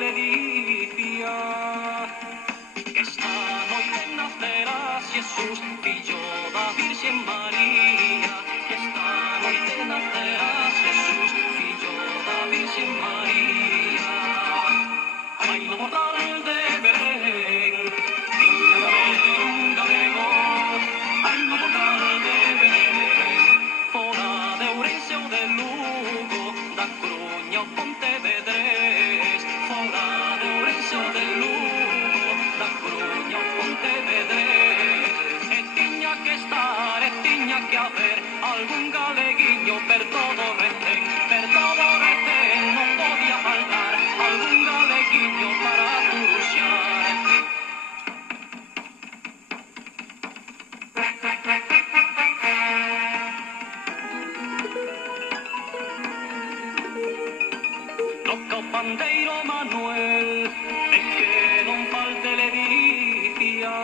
le dicía que esta noite nacerás Jesús, fillo da Virxen María, que esta noite nacerás Jesús, fillo da Virxen María. Ai no portal de Belén, tiña que haber un galego, ai no portal de Belén, fora de Ourense ou de Lugo, da Coruña ou Pontevedrés, fora de Ourense ou de Lugo, da Coruña ou Pontevedrés, e tiña que estar, e tiña que haber algún galeguiño per todo Retén, non podía faltar algún galeguiño para turuxar. Toca o pandeiro Manuel, e que non falte le dicía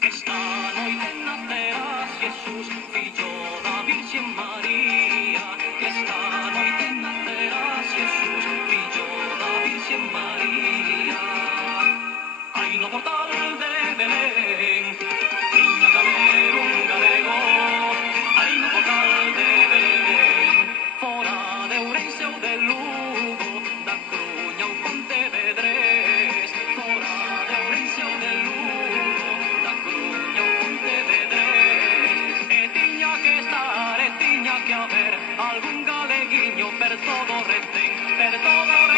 que esta noite nacerás Jesús, fillo da Virxen María, que esta noite nacerás Jesús, fillo da Virxen María. Ai no portal de Belén, tiña que haber un galego, ai no portal de Belén, fora de Ourense ou de Lugo, da Coruña ou Pontevedrés, fora de Ourense ou de Lugo, da Coruña ou Pontevedrés, e tiña que estar, e tiña que haber algún galeguiño per todo Retén, per todo Retén.